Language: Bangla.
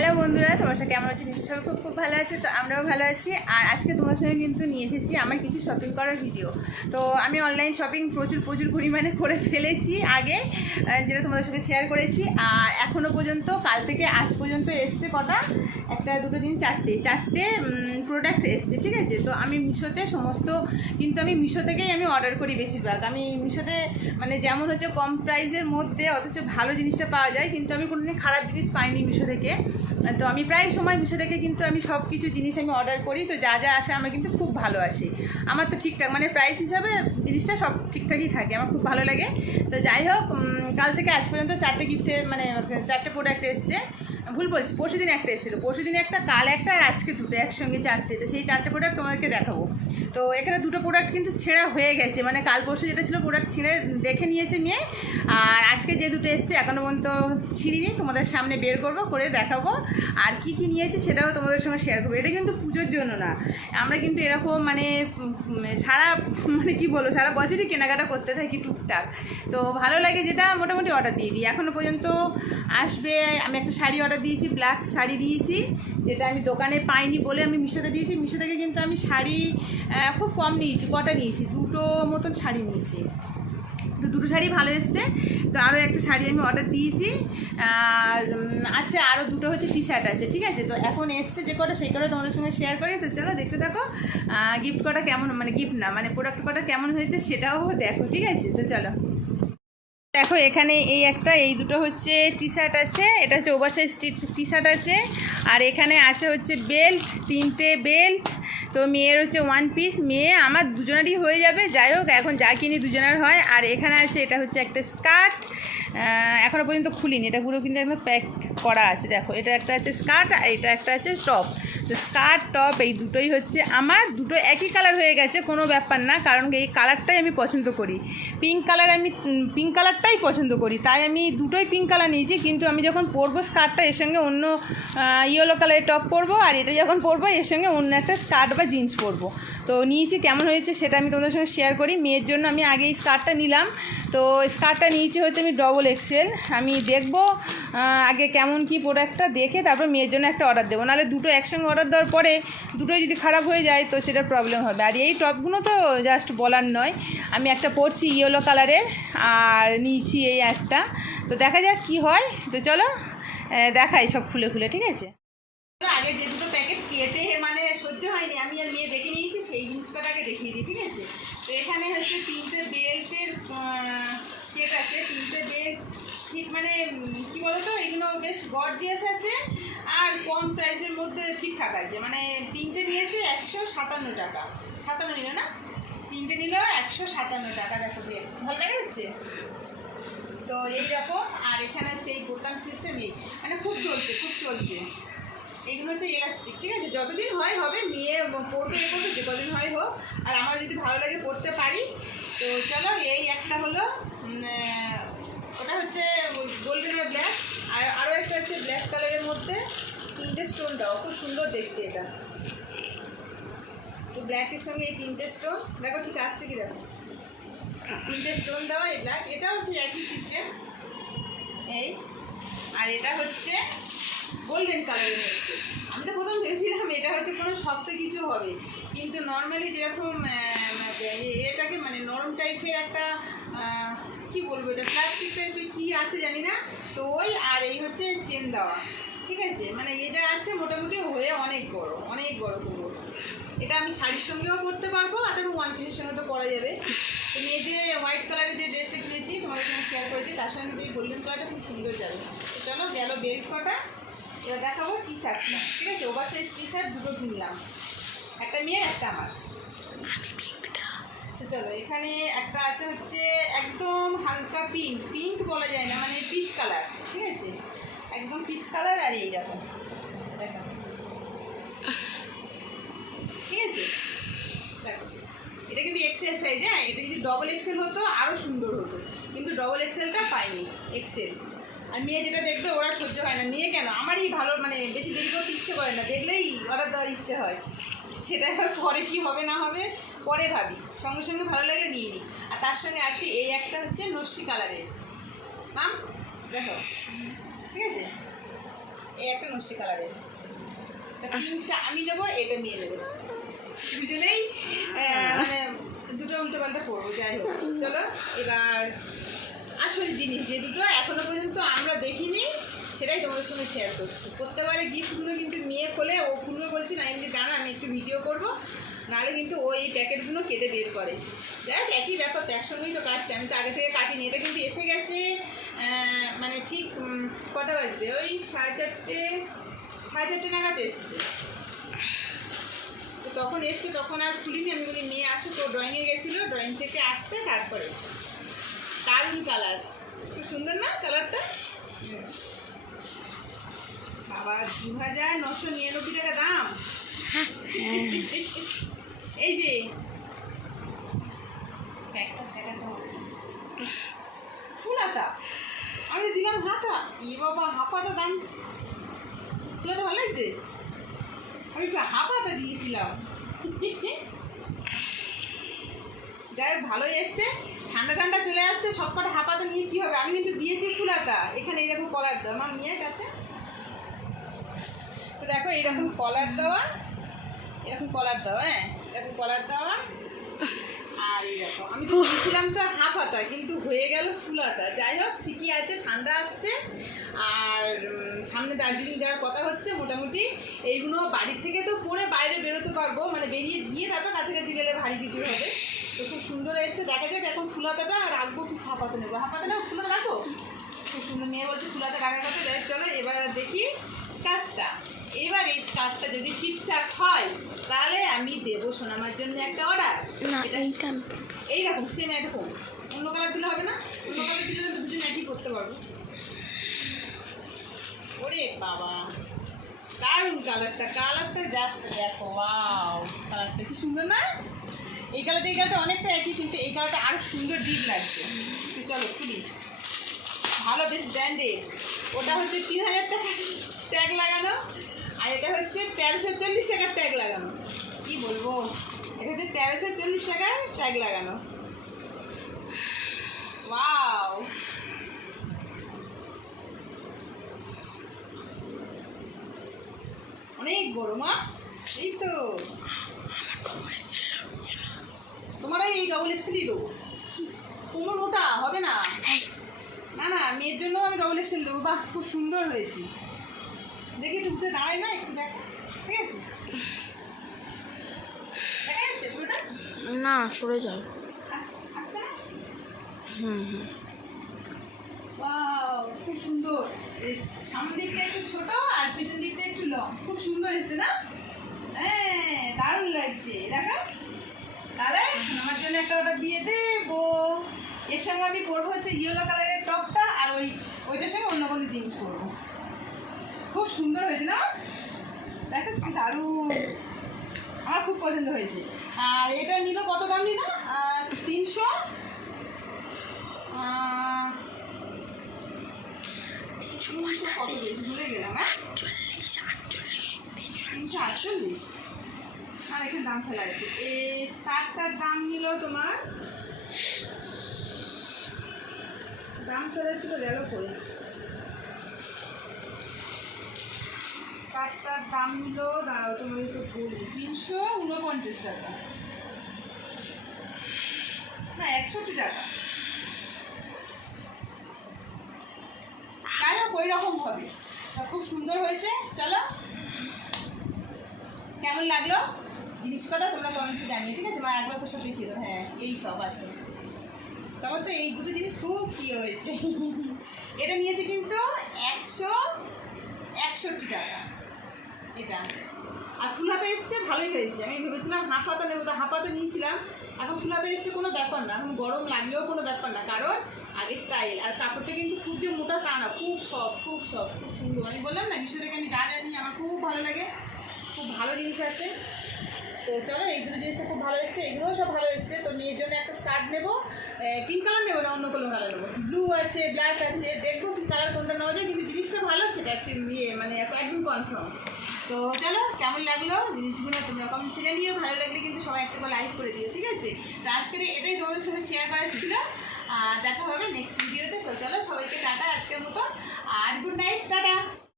হ্যালো বন্ধুরা, তোমার সাথে কেমন আছে? নিশ্চয় সবাই খুব খুব ভালো আছে, তো আমরাও ভালো আছি। আর আজকে তোমার সঙ্গে কিন্তু নিয়ে এসেছি আমার কিছু শপিং করার ভিডিও তো আমি অনলাইন শপিং প্রচুর প্রচুর পরিমাণে করে ফেলেছি আগে যেটা তোমাদের সঙ্গে শেয়ার করেছি। আর এখনও পর্যন্ত, কাল থেকে আজ পর্যন্ত এসছে কটা? একটা, দুটো দিন চারটে। চারটে প্রোডাক্ট এসছে, ঠিক আছে? তো আমি মিশোতে সমস্ত, কিন্তু আমি মিশো থেকেই আমি অর্ডার করি বেশিরভাগ। আমি মিশোতে মানে যেমন হচ্ছে কম প্রাইসের মধ্যে অথচ ভালো জিনিসটা পাওয়া যায়, কিন্তু আমি কোনোদিন খারাপ জিনিস পাইনি মিশো থেকে। তো আমি প্রায় সময় মিশো থেকে কিন্তু আমি সব কিছু জিনিস আমি অর্ডার করি, তো যা যা আসে আমার কিন্তু খুব ভালো আসে। আমার তো ঠিকঠাক মানে প্রাইস হিসাবে জিনিসটা সব ঠিকঠাকই থাকে, আমার খুব ভালো লাগে। তো যাই হোক কাল থেকে আজ পর্যন্ত চারটে গিফটে মানে চারটে প্রোডাক্ট এসছে। ভুল বলছি পরশু দিন একটা এসেছিল। পরশু দিন একটা, কাল একটা আর আজকে দুটো, একসঙ্গে চারটে। তো সেই চারটে প্রোডাক্ট তোমাদেরকে দেখাবো। তো এখানে দুটো প্রোডাক্ট কিন্তু ছেঁড়া হয়ে গেছে। মানে কাল পরশু যেটা ছিল প্রোডাক্ট ছিঁড়ে দেখে নিয়েছে নিয়ে আর আজকে যে দুটো এসছে এখনও পর্যন্ত ছিঁড়িনি। তোমাদের সামনে বের করব, করে দেখাবো। আর কি কি নিয়েছে সেটাও তোমাদের সঙ্গে শেয়ার করব। এটা কিন্তু পুজোর জন্য না। আমরা কিন্তু এরকম মানে সারা মানে কি বলব, সারা বছরই কেনাকাটা করতে থাকি টুকটাক। তো ভালো লাগে যেটা, মোটামুটি অর্ডার দিয়ে দিই। এখনও পর্যন্ত আসবে, আমি একটা শাড়ি অর্ডার দিয়েছি ব্ল্যাক শাড়ি দিয়েছি, যেটা আমি দোকানে পাইনি বলে আমি মিশোতে দিয়েছি। মিশো থেকে কিন্তু আমি শাড়ি খুব কম নিয়েছি, কটা নিয়েছি? দুটো মতন শাড়ি নিয়েছি। তো দুটো শাড়ি ভালো এসছে। তো আরও একটা শাড়ি আমি অর্ডার দিয়েছি। আর আছে আরও দুটো হচ্ছে টি শার্ট আছে, ঠিক আছে? তো এখন এসছে যে কটা, সেই কটা তোমাদের সঙ্গে শেয়ার করি। তো চলো দেখতে থাকো গিফট কটা কেমন মানে গিফট না মানে প্রোডাক্ট কটা কেমন হয়েছে সেটাও দেখো, ঠিক আছে? তো চলো। দেখো, এখানে এই একটা, এই দুটো হচ্ছে টি শার্ট আছে, এটা হচ্ছে ওভার সাইজ টি শার্ট আছে, আর এখানে আছে হচ্ছে বেল্ট, তিনটে বেল্ট, তো মেয়ের হচ্ছে ওয়ান পিস মেয়ে আমার দুজনেরই হয়ে যাবে, যাই হোক, এখন যা কিনি দুজনের হয়, আর এখানে আছে, এটা হচ্ছে একটা স্কার্ট এখনও পর্যন্ত খুলিনি। এটা পুরো কিন্তু একদম প্যাক করা আছে, দেখো। এটা একটা আছে স্কার্ট আর এটা একটা আছে টপ তো স্কার্ট টপ এই দুটোই হচ্ছে আমার। দুটো একই কালার হয়ে গেছে, কোনো ব্যাপার না, কারণ এই কালারটাই আমি পছন্দ করি। পিঙ্ক কালার আমি পিঙ্ক কালারটাই পছন্দ করি। তাই আমি দুটোই পিঙ্ক কালার নিয়েছি, কিন্তু আমি যখন পরবো স্কার্টটা এর সঙ্গে অন্য ইয়েলো কালারের টপ পরবো, আর এটা যখন পরবো, এর সঙ্গে অন্য একটা স্কার্ট বা জিন্স পরবো। তো নিয়েছি, কেমন হয়েছে সেটা আমি তোমাদের সঙ্গে শেয়ার করি। মেয়ের জন্য আমি আগে এই স্কার্টটা নিলাম। তো স্কার্টটা নিয়েছি হচ্ছে আমি ডবল এক্সেল আমি দেখব আগে কেমন কি প্রোডাক্টটা দেখে তারপর মেয়ের জন্য একটা অর্ডার দেবো। নাহলে দুটো একসঙ্গে অর্ডার দেওয়ার পরে দুটোই যদি খারাপ হয়ে যায় তো সেটা প্রবলেম হবে। আর এই টপগুলো তো জাস্ট বলার নয়। আমি একটা পরছি ইয়েলো কালারের আর নিয়েছি এই একটা। তো দেখা যাক কি হয়। তো চলো দেখাই সব খুলে খুলে, ঠিক আছে? আগে যে দুটো প্যাকেট কেটে সহ্য হয়নি, আমি আর মেয়ে দেখে নিয়েছি, সেই জিনিসটাকে দেখিয়ে দিই, ঠিক আছে? তো এখানে হচ্ছে তিনটে বেল্টের সেট আছে, তিনটে বেল্ট, ঠিক মানে কি বলতো, এগুলো বেশ গর্জিয়াস আছে আর কম প্রাইসের মধ্যে ঠিকঠাক আছে। মানে তিনটে নিয়েছে একশো সাতান্ন টাকা। সাতান্ন নিল না? তিনটে নিল একশো সাতান্ন টাকা, দেখো ভালো লাগে হচ্ছে তো এইরকম, আর এখানে হচ্ছে এই বোতাম সিস্টেমই মানে খুব চলছে খুব চলছে। এগুলো হচ্ছে এলাস্টিক ঠিক আছে? যতদিন হয়, হবে মেয়ে পড়বে, এ যে কদিন হয় হোক। আর আমার যদি ভালো লাগে পড়তে পারি। তো চলো, এই একটা হলো ওটা হচ্ছে গোল্ডেন আর ব্ল্যাক আর আরও একটা হচ্ছে ব্ল্যাক কালারের মধ্যে তিনটে স্টোন দাও, খুব সুন্দর দেখতে এটা। তো ব্ল্যাকের সঙ্গে এই তিনটে স্টোন দেখো ঠিক আসছে কি দেখো। তিনটে স্টোন দেওয়া এই ব্ল্যাক এটাও সেই একই সিস্টেম এই, আর এটা হচ্ছে গোল্ডেন কালারের মধ্যে। আমি তো প্রথম ভেবেছিলাম এটা হচ্ছে কোনো শক্ত কিছু হবে। কিন্তু নর্মালি যেরকম এটাকে মানে নরম টাইপের একটা কি বলব এটা প্লাস্টিক টাইপের কী আছে জানি না? তো ওই আর এই হচ্ছে চেন দেওয়া। ঠিক আছে? মানে এটা আছে মোটামুটি হয়ে অনেক বড় অনেক বড় পুরো এটা আমি শাড়ির সঙ্গেও পরতে পারব, আর তারপর ওয়ান পিসের সঙ্গে তো পরা যাবে। তো মেয়ে যে হোয়াইট কালারের যে ড্রেসটা কিনেছি, তোমাদের সঙ্গে শেয়ার করেছি, তার সঙ্গে গোল্ডেন কালারটা খুব সুন্দর যাবে। চলো গেল বেল্ট কটা। এবার দেখাবো টি। শার্টটা ঠিক আছে? ওভার সাইজ টি শার্ট দুটো কিনলাম। একটা মেয়ের একটা আমার। তো চলো এখানে একটা আছে হচ্ছে একদম হালকা পিঙ্ক পিঙ্ক বলা যায় না মানে পিচ কালার ঠিক আছে? একদম পিচ কালার আর এইরকম দেখো। ঠিক আছে? দেখো। এটা কিন্তু এক্সেল সাইজ হ্যাঁ? এটা যদি ডবল এক্সেল হতো আরও সুন্দর হতো। কিন্তু ডবল এক্সেলটা পাইনি এক্সেল আর মেয়ে যেটা দেখবে, ওরা সহ্য হয় না। মেয়ে কেন? আমারই ভালো মানে বেশি দেরি করতে ইচ্ছে করে না। দেখলেই অর্ডার দেওয়ার ইচ্ছে হয়। সেটা এবার পরে কি হবে না হবে, পরে ভাবি। সঙ্গে সঙ্গে ভালো লাগলে নিয়ে নিই। আর তার সঙ্গে আছে এই একটা হচ্ছে নস্যি কালারের। মাম, দেখো। ঠিক আছে? এই একটা নস্যি কালারের। তো পিঙ্কটা আমি নেব, এটা মেয়ে নেব। দুজনেই মানে দুটো উল্টো পাল্টা পরবো, যাই হোক। চলো, এবার আসল জিনিস যে দুটো এখনও পর্যন্ত আমরা দেখিনি, সেটাই তোমাদের সঙ্গে শেয়ার করছি। প্রত্যেকবারে গিফটগুলো কিন্তু মেয়ে খোলে, ও খুলবে বলছি, না, এমনি দাঁড়া, আমি একটু ভিডিও করব। নাহলে কিন্তু ও এই প্যাকেটগুলো কেটে বের করে। দেখ একই ব্যাপার, তো একসঙ্গেই তো কাটছে। আমি তো আগে থেকে কাটিনি, এটা কিন্তু এসে গেছে মানে ঠিক কটা বাজবে? ওই সাড়ে চারটে সাড়ে চারটে নাগাদ এসছে। তো তখন এসছে, তখন আর খুলিনি। আমি বলি, মেয়ে আসো। তো ড্রয়িংয়ে গেছিল ড্রয়িং থেকে আসতে তারপরে। দারুণ কালার। খুব সুন্দর না কালারটা? বাবা দু হাজার নশো নিরানব্বই টাকা দাম। এই যে। একটা টাকা আমি দিলাম হাতা। ই বাবা হাফাতা দাম। ফুলাতা ভালো লাগছে? আমি তো হাফাতা দিয়েছিলাম। যাই হোক ভালোই এসছে। ঠান্ডা ঠান্ডা চলে আসছে, সব কটা হাঁপাতে নিয়ে কী হবে? আমি কিন্তু দিয়েছি ফুলাতা। এখানে এইরকম কলার দেওয়া। আমার মেয়ের কাছে তো দেখো এইরকম কলার দেওয়া। এরকম কলার দেওয়া হ্যাঁ? এরকম কলার দেওয়া। আর এই দেখো, আমি তো দিয়েছিলাম তো হাফ হাতা কিন্তু হয়ে গেল ফুল হাতা যাই হোক, ঠিকই আছে, ঠান্ডা আসছে। আর সামনে দার্জিলিং যাওয়ার কথা হচ্ছে মোটামুটি। এইগুলো বাড়ির থেকে তো পরে বাইরে বেরোতে পারব। মানে বেরিয়ে গিয়ে তারপর কাছাকাছি গেলে ভারী কিছু হবে। তো খুব সুন্দর এসছে। দেখা যাক এখন ফুলাতাটা রাখব কি হাফ নেব। হাফ হাতা না ফুলাতা রাখো খুব সুন্দর মেয়ে বলছে ফুলাতা রাখার কথা। যাই চলো এবার দেখি স্কার্টটা এবার এই স্কার্টটা যদি ঠিকঠাক হয় তাহলে আমি দেবো সোনামার জন্য একটা অর্ডার। এইরকম সেম এরকম অন্য কালার দিলে হবে না? অন্য কালার দিলে তো দুজন একই করতে পারব। ওরে বাবা দারুণ কালারটা কালারটা জাস্ট দেখো ওয়াও কালারটা কি সুন্দর না? এই কালারটা এই কালারটা অনেকটা একই, কিন্তু এই কালারটা আরও সুন্দর ডিপ লাগছে। তো চলো, খুলি। ভালো, বেশ ব্র্যান্ডেড ওটা হচ্ছে তিন হাজার টাকা ট্যাগ লাগানো, আর এটা হচ্ছে তেরোশো চল্লিশ টাকার ট্যাগ লাগানো। কি বলব? এটা হচ্ছে তেরোশো চল্লিশ টাকার ট্যাগ লাগানো। অনেক বড়, মা। এই তো। তোমার ওই ডবল এক্সেলই দেবো। কোমর মোটা হবে না? না না মেয়ের জন্য আমি ডবল এক্সেল দেবো। বাহ খুব সুন্দর হয়েছে। দেখি উঠে দাঁড়াই না একটু দেখ। ঠিক আছে? না সরে যাও। হুম হুম। খুব সুন্দর। এই সামনের দিকটা একটু ছোট আর পিছন দিকটা একটু লং। খুব সুন্দর এসছে না? হ্যাঁ দারুণ লাগছে। দেখো? তাহলে আমার জন্য একটা ওটা দিয়ে দেবো। এর সঙ্গে আমি পরবো হচ্ছে ইয়েলো কালারের টপটা আর ওই ওইটার সঙ্গে অন্য কোনো জিনিস পরবো। খুব সুন্দর হয়েছে না? দেখো কি দারুণ। আমার খুব পছন্দ হয়েছে। আর এটা নিল কত দাম নিল? আর তিনশো? তিনশো তিনশো কত ভুলে গেলাম হ্যাঁ? আটচল্লিশ তিনশো তিনশো আটচল্লিশ। আর এখানে দাম ফেলা আছে। এই স্কার্টটার দাম নিল তোমার? দাম ফেলা ছিল গেল কই? স্কার্টটার দাম নিল, দাঁড়াও তোমার একটু বলি, তিনশো উনপঞ্চাশ টাকা। না, একষট্টি টাকা। যাই ওই রকম হবে। খুব সুন্দর হয়েছে, চলো। কেমন লাগল? জিনিস কটা তোমরা কমেন্টসে জানিয়ে ঠিক আছে? মা একবার সব দেখিয়ে দাও। হ্যাঁ এই সব আছে। তখন তো এই দুটো জিনিস খুব প্রিয় হয়েছে। এটা নিয়েছে কিন্তু একশো একষট্টি টাকা। এটা। আর ফুল হাতা এসছে, ভালোই হয়েছে। আমি ভেবেছিলাম হাফ হাতা নেব, তো হাফ নিয়েছিলাম। এখন ফুল হাতা এসছে কোনো ব্যাপার না। এখন গরম লাগলেও কোনো ব্যাপার না। কারণ আগে স্টাইল আর কাপড়টা কিন্তু খুব যে মোটা তা না। খুব সফট খুব সফট খুব সুন্দর। আমি বললাম না, মিশো থেকে আমি যা নিই আমার খুব ভালো লাগে। খুব ভালো জিনিস আসে। তো চলো এই দুটো জিনিসটা খুব ভালো এসছে এগুলোও সব ভালো এসছে। তো মেয়ের জন্য একটা স্কার্ট নেব পিঙ্ক কালার নেব না অন্য কোনো কালার নেব? ব্লু আছে ব্ল্যাক আছে, দেখব কি কালার কোনটা নেওয়া যায়, কিন্তু জিনিসটা ভালো, সেটা অ্যাকচুয়ালি ইয়ে মানে একদম কনফার্ম তো চলো, কেমন লাগল জিনিসগুলো তোমরা কমেন্টসে জানিও, ভালো লাগলে কিন্তু সবাই একটা লাইক করে দিও, ঠিক আছে? তো আজকের এটাই তোমাদের সাথে শেয়ার করার ছিল। আর দেখা হবে নেক্সট ভিডিওতে তো। চলো, সবাইকে টাটা আজকের মতো, আর গুড নাইট টাটা!